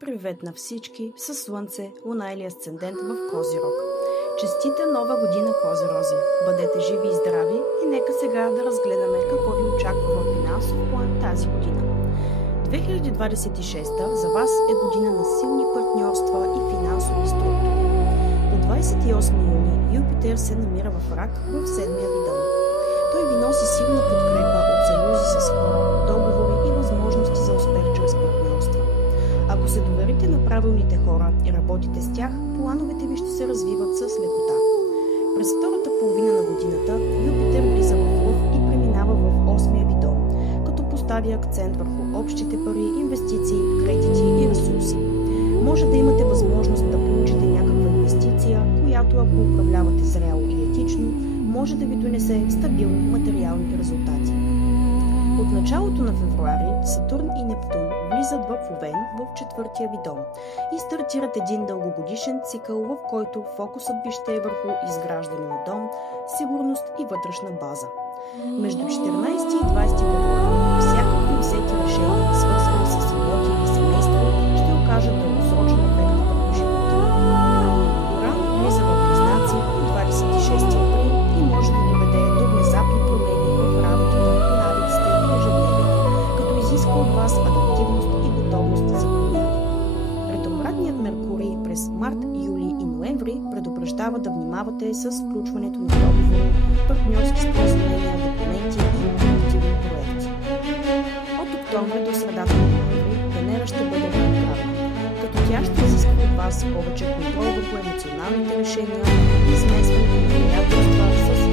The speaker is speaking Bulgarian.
Привет на всички с Слънце, Луна или Асцендент в Козирог. Честита нова година, Козирози! Бъдете живи и здрави и нека сега да разгледаме какво ви очаква в финансов план тази година. 2026 за вас е година на силни партньорства и финансови структури. До 28 юни Юпитер се намира в Рак в седмия ви дом. Той ви носи силна подкрепа от съюзи с хора, договори и възможности за успех чрез партньорства. Ако се доверите на правилните хора и работите с тях, плановете ви ще се развиват с лекота. През втората половина на годината Юпитер влиза в Лъв и преминава в 8-я ви дом, като поставя акцент върху общите пари, инвестиции, кредити и ресурси. Може да имате възможност да получите някаква инвестиция, която ако управлявате зряло и етично, може да ви донесе стабилни материални резултати. От началото на февруари Сатурн и Нептун влизат в Овен в четвъртия ви дом и стартират един дългогодишен цикъл, в който фокусът ви ще е върху изграждане на дом, сигурност и вътрешна база. Между 14 и 20 февруари всякакви взети решения, свързани с имоти и семейство, ще окажат дългосрочен ефект върху живота. Уран влиза в Близнаци на 26 април и може да доведе до внезапни промени в работата, навиците и ежедневието, като изисква от вас адаптивност и готовност за промяна. Ретроградният Меркурий през март, юли и ноември предупреждава да внимавате с включването на договори, партньорски споразумения, документи и оперативни проекти. От октомври до средата на ноември Венера ще бъде ретроградна, като тя ще изисква от вас повече контрол върху емоционалните решения и смесването на приятелства с